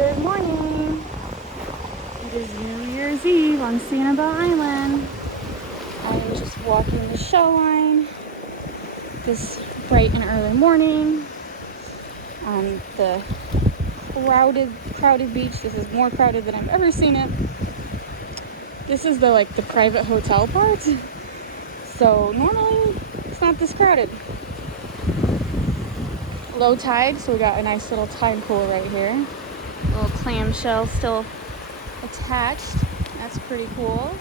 Good morning. It is New Year's Eve on Sanibel Island. I am just walking the shoreline this bright and early morning on the crowded beach. This is more crowded than I've ever seen it. This is the private hotel part. So normally it's not this crowded. Low tide, so we got a nice little tide pool right here. Little clamshell still attached. That's pretty cool.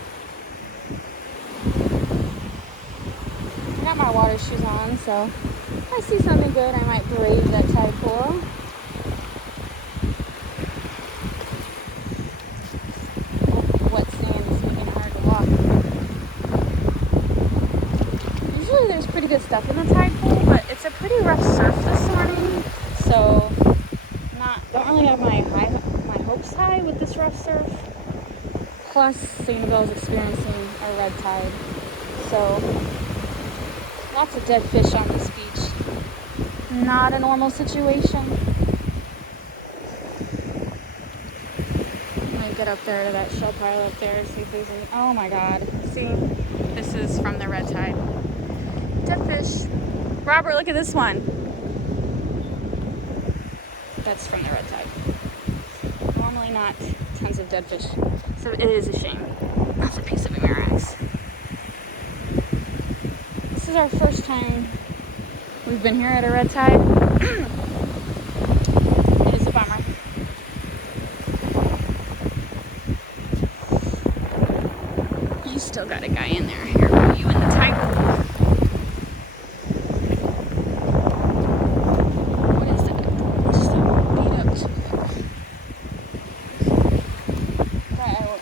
I got my water shoes on, so if I see something good, I might brave that tide pool. Wet sand is making it hard to walk. Usually there's pretty good stuff in the tide pool, but it's a pretty rough surf this morning, so don't really have my hopes high with this rough surf. Plus, Sanibel is experiencing a red tide, so lots of dead fish on this beach. Not a normal situation. I'm gonna get up there to that shell pile up there, see if there's any. Oh my god! See, this is from the red tide. Dead fish. Robert, look at this one. That's from the red tide. Normally not tons of dead fish, so it is a shame. That's a piece of Amerix. This is our first time we've been here at a red tide. It is a bummer. You still got a guy in there. Here, are you in the tide pool?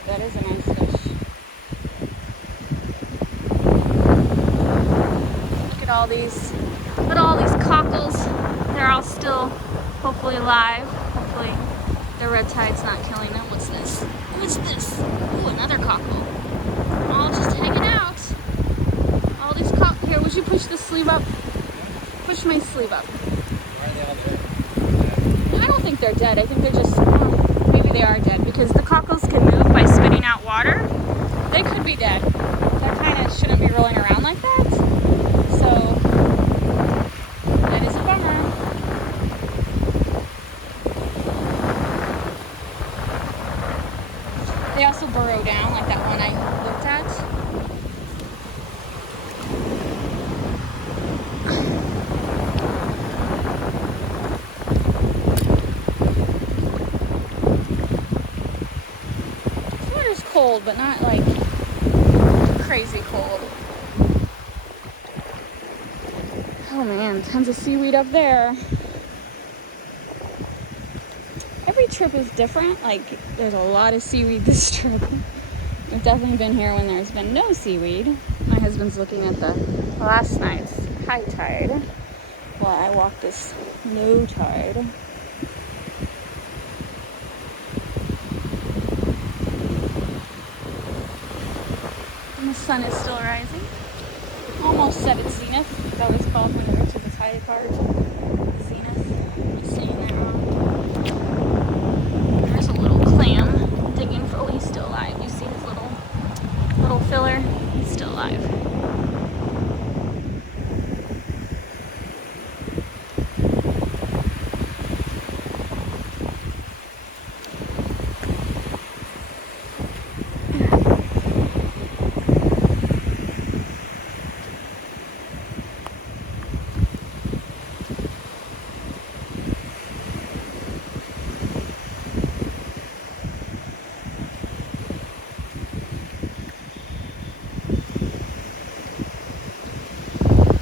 That is a nice fish. Look at all these cockles. They're all still hopefully alive. Hopefully the red tide's not killing them. What's this? Ooh, another cockle. All just hanging out. All these cockles. Here, would you push the sleeve up? Push my sleeve up. Why are they all dead? I don't think they're dead. I think they're just, maybe they are dead because the cockles can move by spitting out water. They could be dead. That kind of shouldn't be rolling around like that. So, that is a bummer. They also burrow down like that one I looked at. Cold, but not like crazy cold. Oh man, tons of seaweed up there. Every trip is different. Like, there's a lot of seaweed this trip. We've definitely been here when there's been no seaweed. My husband's looking at the last night's high tide while I walk this low tide. The sun is still rising. Almost at its zenith. It's always called when it reaches its high part. Zenith. I'm saying that wrong. There's a little clam digging for. Oh, he's still alive. You see his little filler? He's still alive.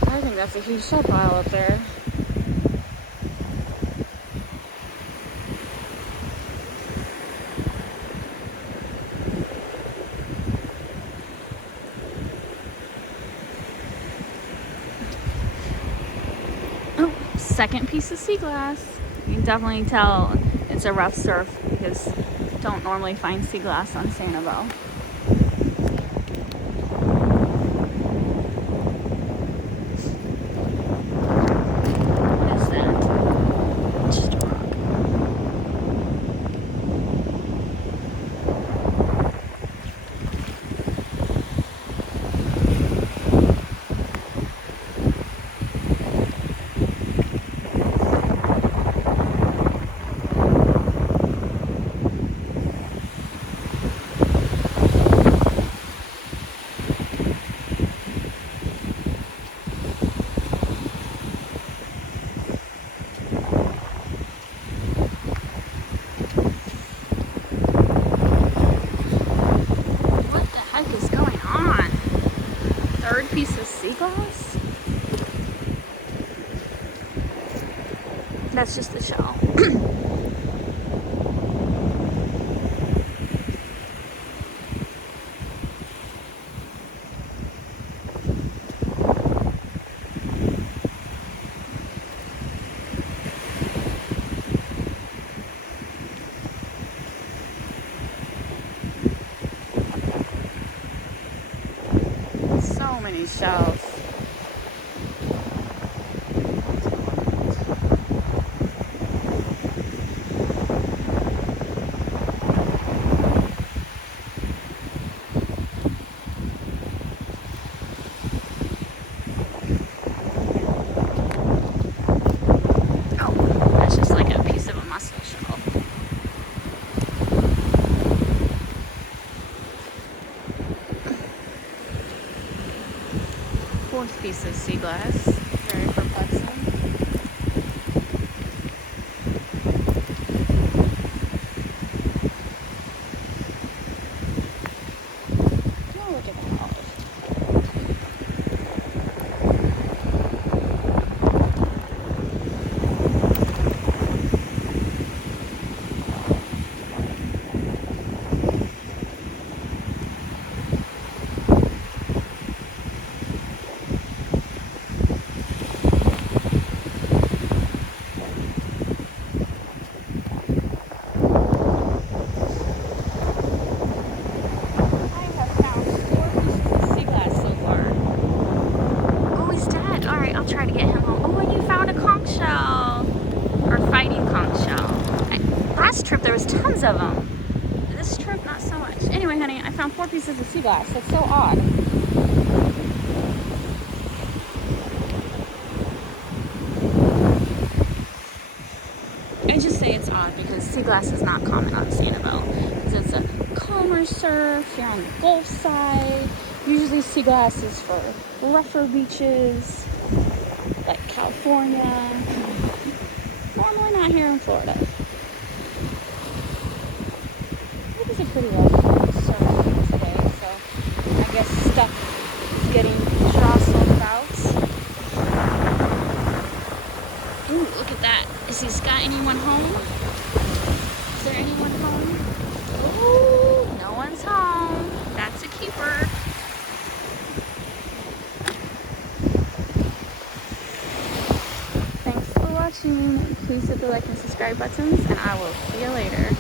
I think that's a huge shell pile up there. Oh, second piece of sea glass. You can definitely tell it's a rough surf because you don't normally find sea glass on Sanibel. that's just the shell. So many shells. That's just like a piece of a mussel shell. Fourth piece of sea glass, very perplexing. Oh, look at that olive. Try to get him home. Oh, and you found a conch shell, or fighting conch shell. Last trip there was tons of them. This trip not so much. Anyway, honey, I found 4 pieces of sea glass. That's so odd. I just say it's odd because sea glass is not common on Sanibel. Because it's a calmer surf. You're on the Gulf side. Usually sea glass is for rougher beaches, like California. Normally not here in Florida. It was a pretty rough surf today, so I guess stuff is getting jostled about. Ooh, look at that. Is he got anyone home? Is there anyone home? Ooh, no one's home. That's a keeper. Thanks for watching. Please hit the like and subscribe buttons, and I will see you later.